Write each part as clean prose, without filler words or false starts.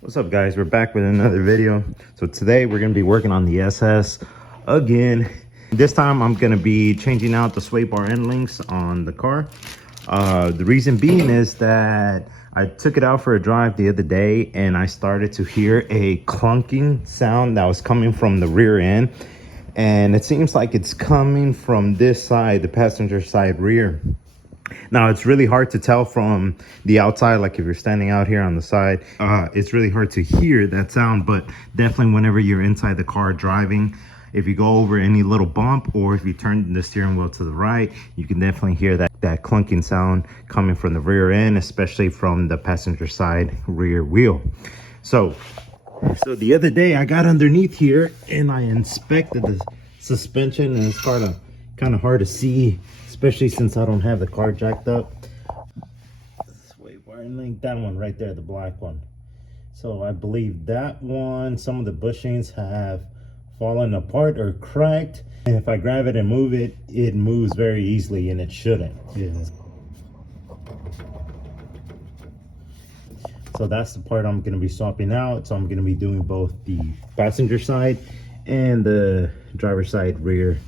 What's up, guys? We're back with another video. So today we're going to be working on the SS again. This time I'm going to be changing out the sway bar end links on the car. The reason being is that I took it out for a drive the other day and I started to hear a clunking sound that was coming from the rear end, and it seems like it's coming from this side, the passenger side rear. Now, it's really hard to tell from the outside, like if you're standing out here on the side, it's really hard to hear that sound, but definitely whenever you're inside the car driving, if you go over any little bump or if you turn the steering wheel to the right, you can definitely hear that clunking sound coming from the rear end, especially from the passenger side rear wheel. So the other day I got underneath here and I inspected the suspension, and it's kind of hard to see, especially since I don't have the car jacked up. Sway bar link, that one right there, the black one. So I believe that one, some of the bushings have fallen apart or cracked, and if I grab it and move it, it moves very easily, and it shouldn't. Yeah. So that's the part I'm going to be swapping out. So I'm going to be doing both the passenger side and the driver side rear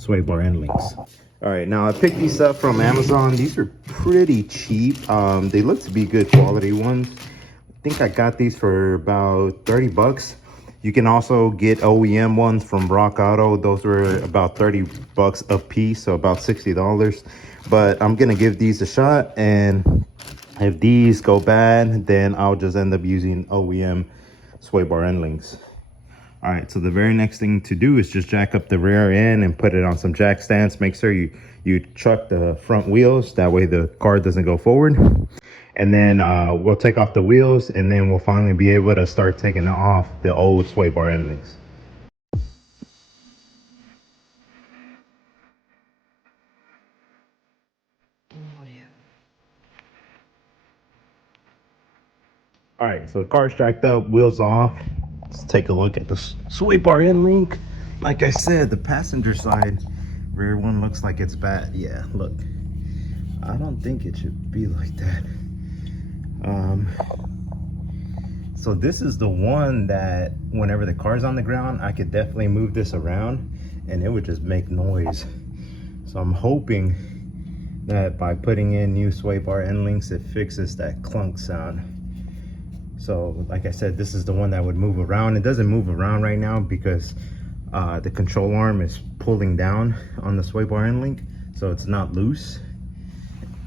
sway bar end links. All right, now I picked these up from Amazon. These are pretty cheap. They look to be good quality ones. I think I got these for about 30 bucks. You can also get OEM ones from Rock Auto. Those were about 30 bucks a piece, so about $60. But I'm gonna give these a shot, and if these go bad, then I'll just end up using OEM sway bar end links. All right, so the very next thing to do is just jack up the rear end and put it on some jack stands. Make sure you chuck the front wheels, that way the car doesn't go forward. And then we'll take off the wheels, and then we'll finally be able to start taking off the old sway bar end links. All right, so the car's jacked up, wheels off. Let's take a look at the sway bar end link. Like I said, the passenger side rear one looks like it's bad. Yeah, look, I don't think it should be like that. So this is the one that whenever the car's on the ground, I could definitely move this around and it would just make noise. So I'm hoping that by putting in new sway bar end links, it fixes that clunk sound. So like I said, this is the one that would move around. It doesn't move around right now because the control arm is pulling down on the sway bar end link, so it's not loose.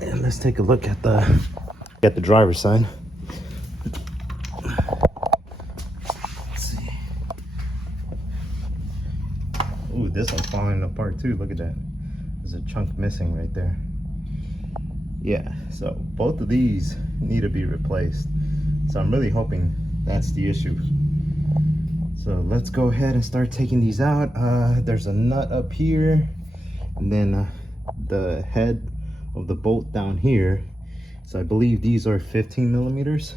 And let's take a look at the driver's side. Let's see. Ooh, this one's falling apart too. Look at that. There's a chunk missing right there. Yeah, so both of these need to be replaced. So I'm really hoping that's the issue. So let's go ahead and start taking these out. There's a nut up here, and then the head of the bolt down here. So I believe these are 15 millimeters.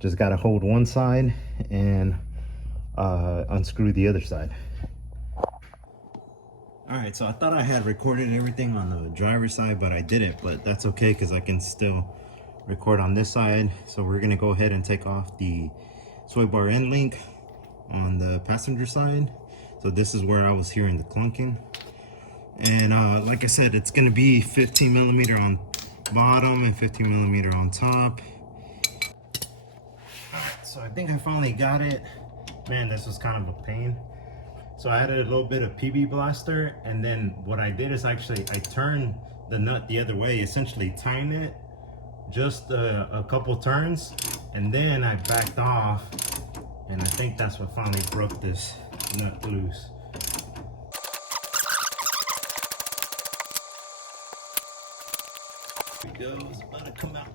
Just gotta hold one side and unscrew the other side. All right, so I thought I had recorded everything on the driver's side, but I didn't, but that's okay because I can still record on this side. So we're gonna go ahead and take off the sway bar end link on the passenger side. So this is where I was hearing the clunking. And like I said, it's gonna be 15 millimeter on bottom and 15 millimeter on top. All right, so I think I finally got it. Man, this was kind of a pain. So I added a little bit of PB Blaster, and then what I did is actually I turned the nut the other way, essentially tying it just a couple turns, and then I backed off, and I think that's what finally broke this nut loose. Here we go, it's about to come out.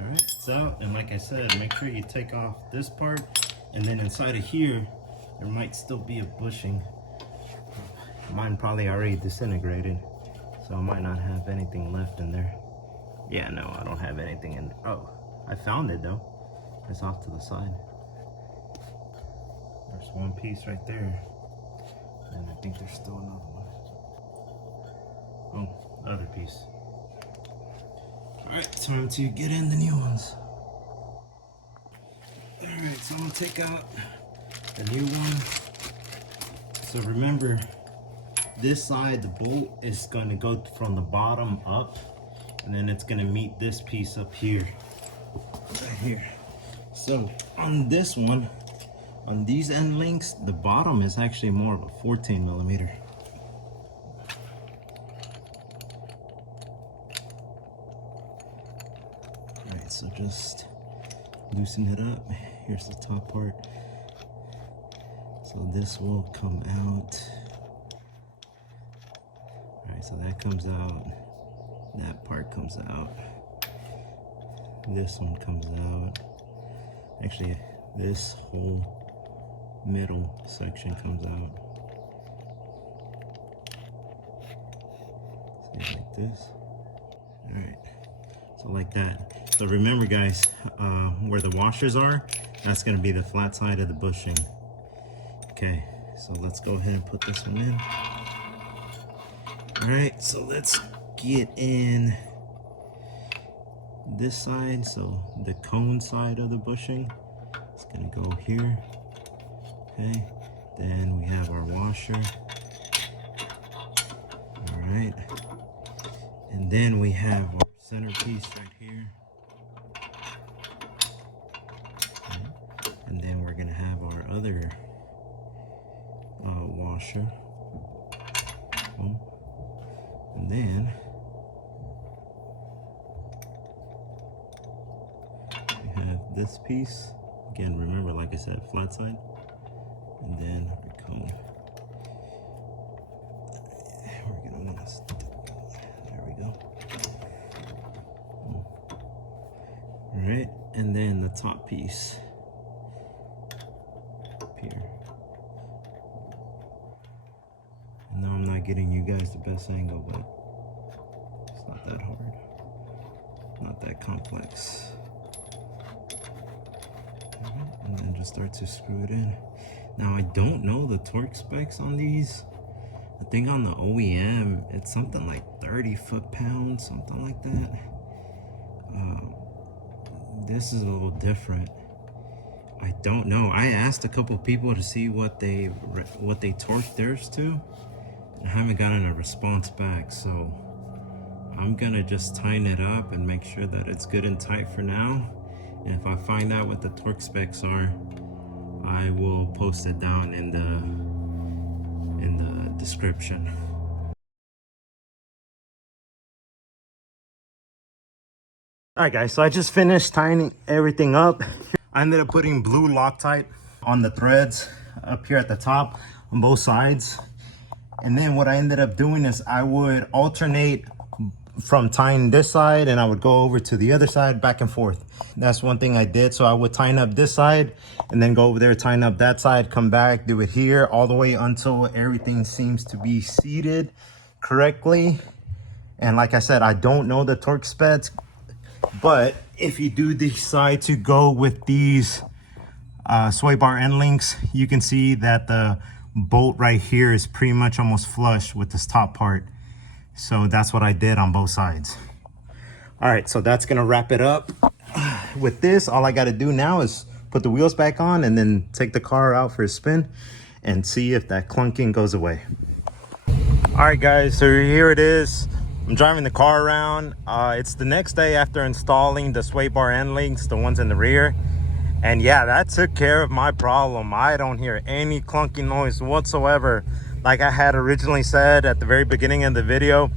All right, it's out, and like I said, make sure you take off this part, and then inside of here, there might still be a bushing. Mine probably already disintegrated, so I might not have anything left in there. Yeah, no, I don't have anything in there. Oh, I found it though. It's off to the side. There's one piece right there, and I think there's still another one. Oh, other piece. piece. All right, time to get in the new ones. All right, so I'm gonna take out the new one. So remember, this side, the bolt is gonna go from the bottom up, and then it's gonna meet this piece up here, right here. So on this one, on these end links, the bottom is actually more of a 14 millimeter. Alright, so just loosen it up. Here's the top part. So this will come out. Alright, so that comes out. That part comes out. This one comes out. Actually, this whole middle section comes out. See, like this. All right, so like that. So remember, guys, where the washers are, that's gonna be the flat side of the bushing. Okay, so let's go ahead and put this one in. All right, so let's get in this side. So the cone side of the bushing, it's gonna go here. Okay, then we have our washer. All right, and then we have our centerpiece right here. Okay. And then we're gonna have our other washer. And then we have this piece. Again, remember, like I said, flat side. And then our cone. We're gonna want to stick. There we go. All right, and then the top piece up here. And now I'm not getting you guys the best angle, but it's not that hard, not that complex. All right, and then just start to screw it in. Now, I don't know the torque specs on these. I think on the OEM, it's something like 30 foot-pounds, something like that. This is a little different. I don't know. I asked a couple people to see what they torqued theirs to. I haven't gotten a response back, so I'm gonna just tighten it up and make sure that it's good and tight for now. And if I find out what the torque specs are, I will post it down in the description. All right, guys, so I just finished tightening everything up. I ended up putting blue Loctite on the threads up here at the top on both sides. And then what I ended up doing is I would alternate from tying this side, and I would go over to the other side, back and forth. That's one thing I did. So I would tighten up this side and then go over there, tighten up that side, come back, do it here, all the way until everything seems to be seated correctly. And like I said, I don't know the torque specs, but if you do decide to go with these sway bar end links, you can see that the bolt right here is pretty much almost flush with this top part. So that's what I did on both sides. All right, so that's gonna wrap it up. With this, all I gotta do now is put the wheels back on and then take the car out for a spin and see if that clunking goes away. All right, guys, so here it is. I'm driving the car around. It's the next day after installing the sway bar end links, the ones in the rear. And yeah, that took care of my problem. I don't hear any clunking noise whatsoever. Like I had originally said at the very beginning of the video,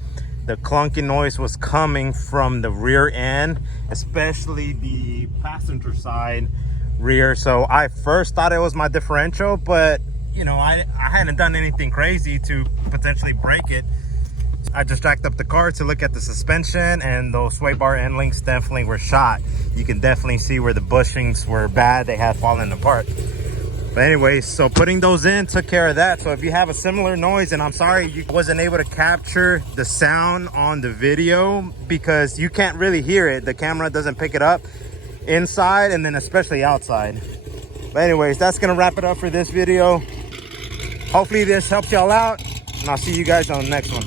the clunking noise was coming from the rear end, especially the passenger side rear. So I first thought it was my differential, but you know, I hadn't done anything crazy to potentially break it. I just jacked up the car to look at the suspension, and those sway bar end links definitely were shot. You can definitely see where the bushings were bad. They had fallen apart. But anyways, so putting those in took care of that. So if you have a similar noise, and I'm sorry you wasn't able to capture the sound on the video because you can't really hear it. The camera doesn't pick it up inside and then especially outside. But anyways, that's gonna wrap it up for this video. Hopefully this helped y'all out, and I'll see you guys on the next one.